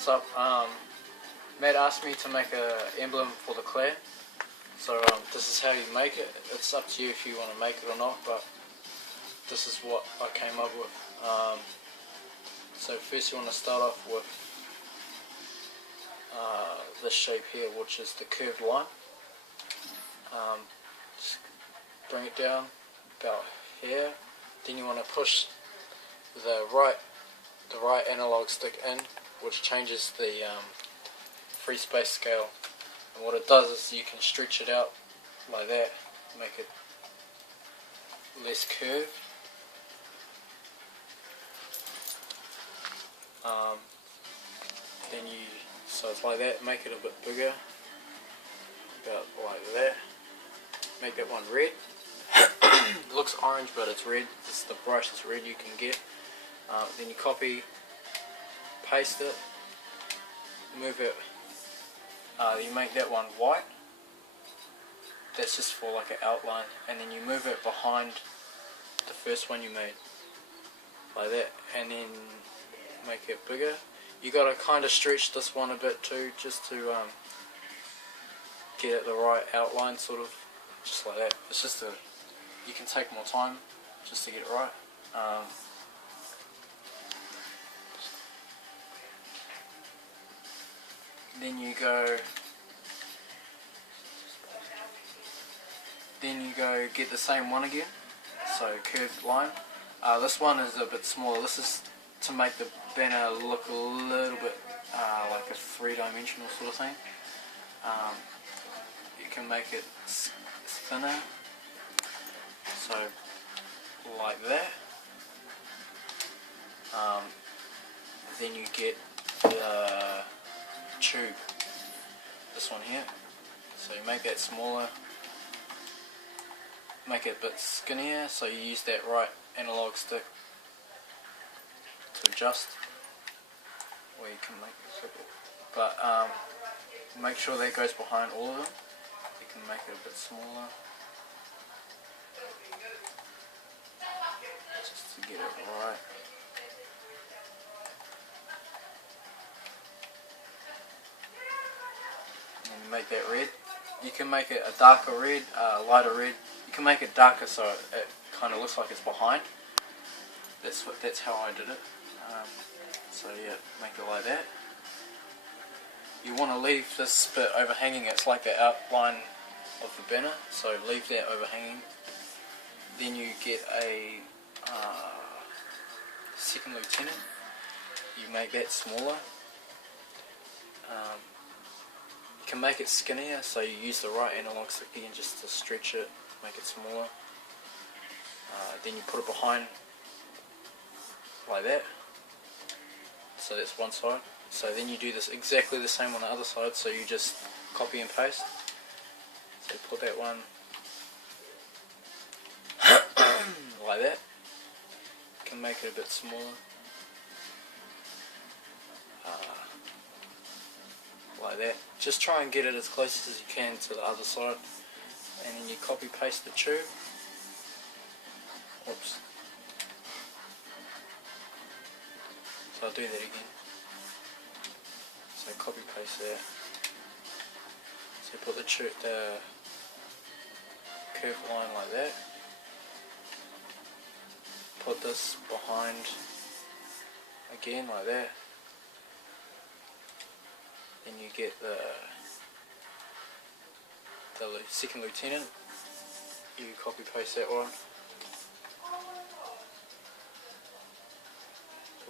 So, Matt asked me to make an emblem for the clan. So this is how you make it. It's up to you if you want to make it or not, but this is what I came up with. So first you want to start off with this shape here, which is the curved line. Just bring it down about here. Then you want to push the right analog stick in, which changes the free space scale. And what it does is you can stretch it out like that, make it less curved. So it's like that, make it a bit bigger, about like that. Make that one red. It looks orange but it's red. This is the brightest red you can get. Then you copy, paste it, move it. You make that one white. That's just for like an outline, and then you move it behind the first one you made, like that, and then make it bigger. You gotta kind of stretch this one a bit too, just to get it the right outline, sort of, just like that. It's just you can take more time just to get it right. Then you go get the same one again, so curved line. This one is a bit smaller. This is to make the banner look a little bit like a three-dimensional sort of thing. You can make it thinner, so like that. Then you get the tube, this one here, so you make that smaller, make it a bit skinnier, so you use that right analog stick to adjust, or you can make it simple, but make sure that goes behind all of them. You can make it a bit smaller, just to get it right. And make that red. You can make it a darker red, lighter red. You can make it darker so it kind of looks like it's behind. That's how I did it. So yeah, make it like that. You want to leave this bit overhanging. It's like the outline of the banner, so leave that overhanging. Then you get a second lieutenant. You make that smaller. You can make it skinnier, so you use the right analog stick again just to stretch it, make it smaller. Then you put it behind like that. So that's one side. So then you do this exactly the same on the other side, so you just copy and paste. So put that one like that. You can make it a bit smaller. Like that. Just try and get it as close as you can to the other side, and then you copy paste the tube. Oops. So I'll do that again. So copy paste that. So put the curved line like that. Put this behind again like that. Then you get the second lieutenant. You copy paste that one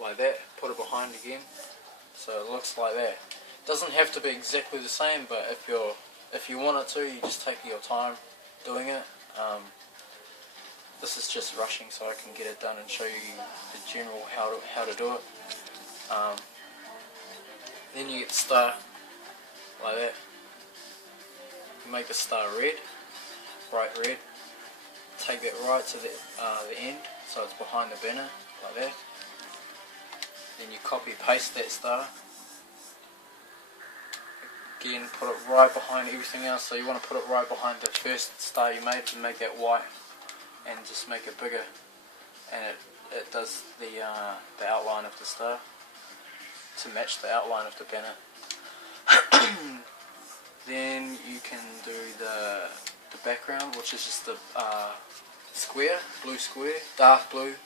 like that. Put it behind again, so it looks like that. Doesn't have to be exactly the same, but if you want it to, you just take your time doing it. This is just rushing, so I can get it done and show you the general how to do it. Then you get the star like that. You make the star red, bright red. Take that right to the end, so it's behind the banner like that. Then you copy paste that star. Again, put it right behind everything else. So you want to put it right behind the first star you made to make that white, and just make it bigger. And it does the outline of the star. to match the outline of the banner. Then you can do the background, which is just the square, blue square, dark blue.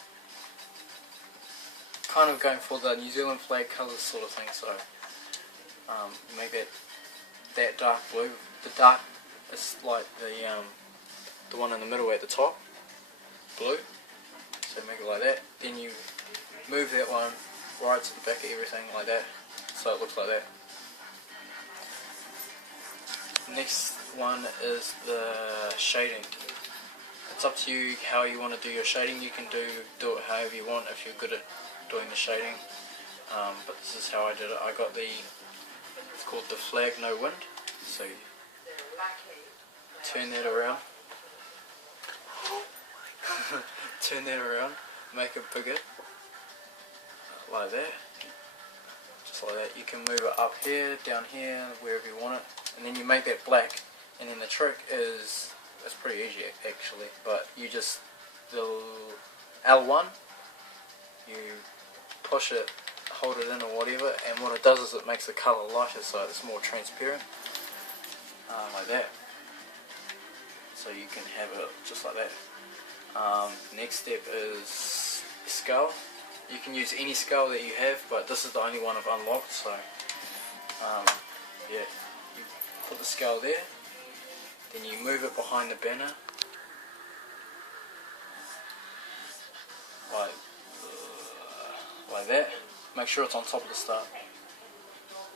Kind of going for the New Zealand flag colours sort of thing, so make that dark blue. The dark is like the one in the middle at the top, blue. So make it like that. Then you move that one right to the back of everything like that, so it looks like that. Next one is the shading. It's up to you how you want to do your shading. You can do it however you want if you're good at doing the shading. But this is how I did it. I got it's called the flag no wind. So you turn that around. Turn that around, make it bigger, like that, just like that. You can move it up here, down here, wherever you want it, and then you make that black. And then the trick is, it's pretty easy actually, but you just, the L1, you push it, hold it in or whatever, and what it does is it makes the colour lighter, so it's more transparent, like that. So you can have it just like that. Next step is skull. You can use any skull that you have, but this is the only one I've unlocked, so yeah, you put the skull there, then you move it behind the banner, like that. Make sure it's on top of the star,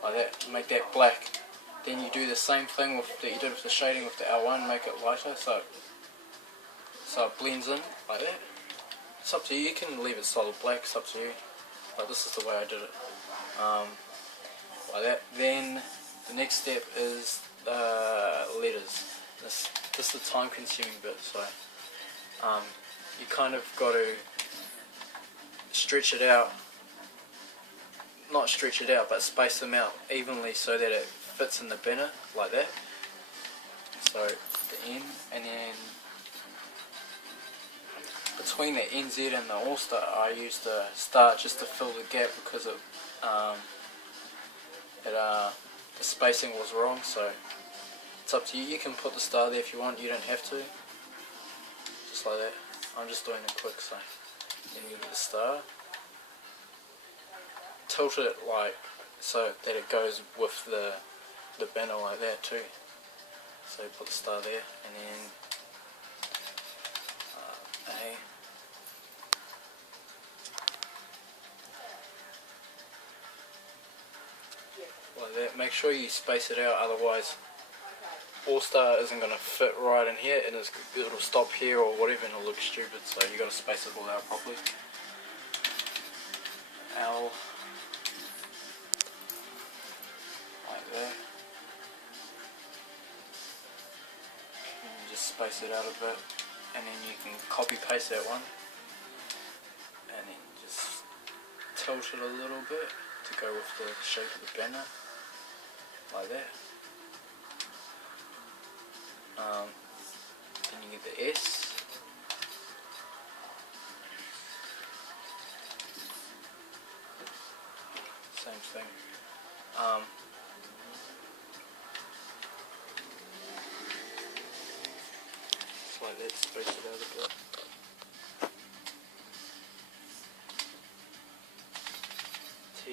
like that, make that black. Then you do the same thing that you did with the shading with the L1, make it lighter, so it blends in like that. It's up to you. You can leave it solid black, it's up to you, but this is the way I did it, like that. Then the next step is the letters. This is the time consuming bit, so you kind of got to stretch it out, not stretch it out, but space them out evenly so that it fits in the banner like that. So the N, and then between the NZ and the All-Star I used the star just to fill the gap because the spacing was wrong, so it's up to you. You can put the star there if you want, you don't have to, just like that. I'm just doing it quick, so then you do the star, tilt it like so that it goes with the banner like that too. So you put the star there, and then A. Like that. Make sure you space it out, otherwise All-Star isn't going to fit right in here, and it'll stop here or whatever and it'll look stupid, so you got to space it all out properly. L, like that. And just space it out a bit, and then you can copy paste that one, and then just tilt it a little bit to go with the shape of the banner, like that. Then you get the S, same thing. Just like that, space it out a bit. T.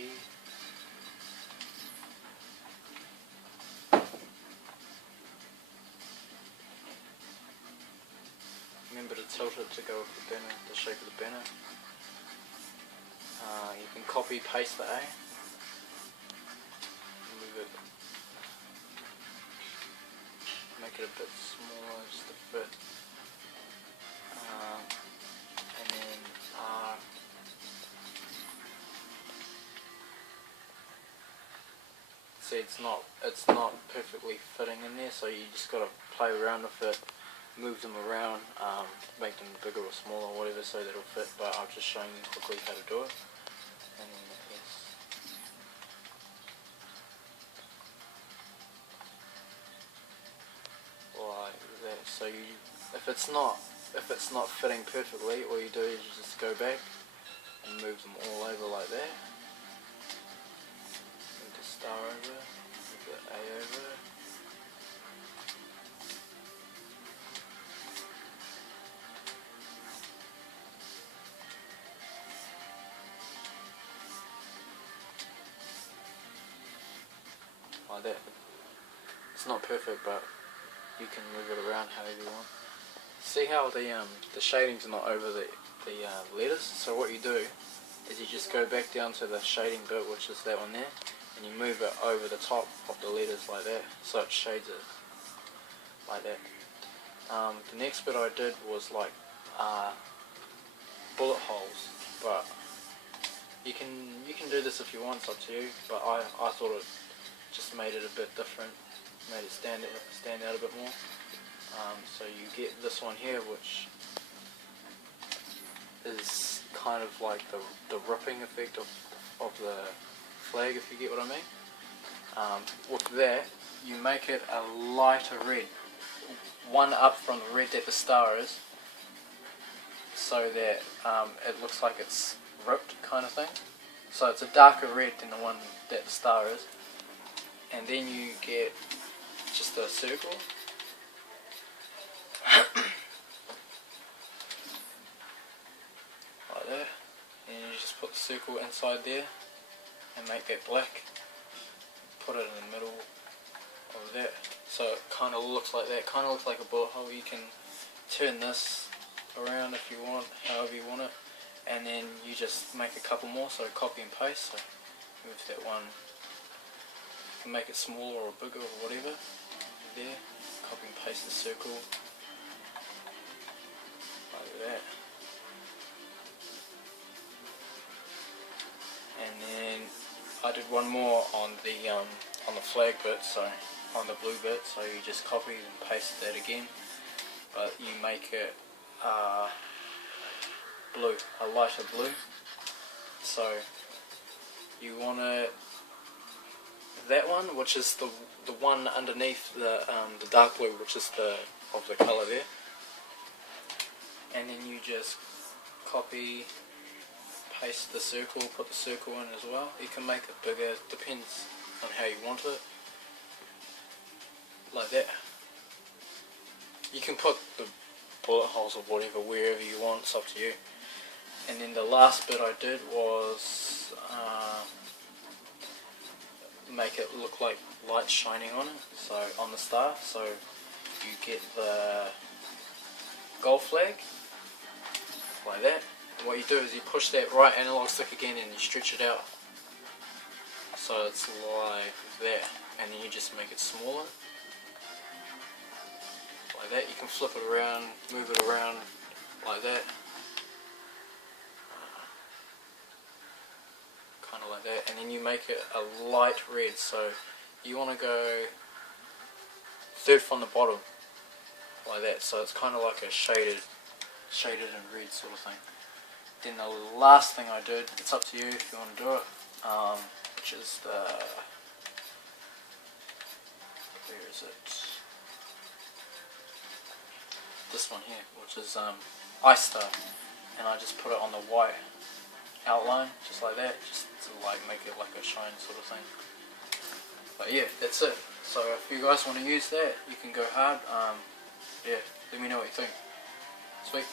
Remember to tilt it to go with the banner, the shape of the banner. You can copy paste the A. Move it. Make it a bit smaller just to fit. And then R. See, it's not perfectly fitting in there, so you just got to play around with it. Move them around, make them bigger or smaller or whatever so that it'll fit, but I've just shown you quickly how to do it. And then the S. Like that. So if it's not fitting perfectly, all you do is you just go back and move them all over like that. like that. It's not perfect, but you can move it around however you want. See how the shading's not over the letters? So what you do is you just go back down to the shading bit, which is that one there, and you move it over the top of the letters like that, so it shades it like that. The next bit I did was like bullet holes, but you can do this if you want, it's up to you, but I thought it just made it a bit different, made it stand out a bit more. So you get this one here, which is kind of like the ripping effect of the flag, if you get what I mean. With that, you make it a lighter red, one up from the red that the star is, so that it looks like it's ripped kind of thing. So it's a darker red than the one that the star is. And then you get just a circle. Like that. And you just put the circle inside there and make that black. Put it in the middle of that. So it kind of looks like that. Kind of looks like a bullet hole. You can turn this around if you want, however you want it. And then you just make a couple more, so copy and paste. So move that one, you can make it smaller or bigger or whatever. There, copy and paste the circle like that. And then I did one more on the flag bit, so on the blue bit. So you just copy and paste that again, but you make it blue, a lighter blue. So you want that one, which is the one underneath the dark blue, which is of the colour there. And then you just copy, paste the circle, put the circle in as well. You can make it bigger, depends on how you want it. Like that. You can put the bullet holes or whatever wherever you want, it's up to you. And then the last bit I did was make it look like light shining on it, so on the star. So you get the gold flag like that. And what you do is you push that right analog stick again and you stretch it out, so it's like that. And then you just make it smaller like that. You can flip it around, move it around like that. Like that, and then you make it a light red, so you want to go third from the bottom like that, so it's kind of like a shaded in red sort of thing. Then the last thing I did, it's up to you if you want to do it, which is where is it? This one here, which is Ice Star, and I just put it on the white outline, just like that, just to like make it like a shine sort of thing. But yeah, that's it. So if you guys want to use that, you can go hard. Yeah, let me know what you think. Sweet.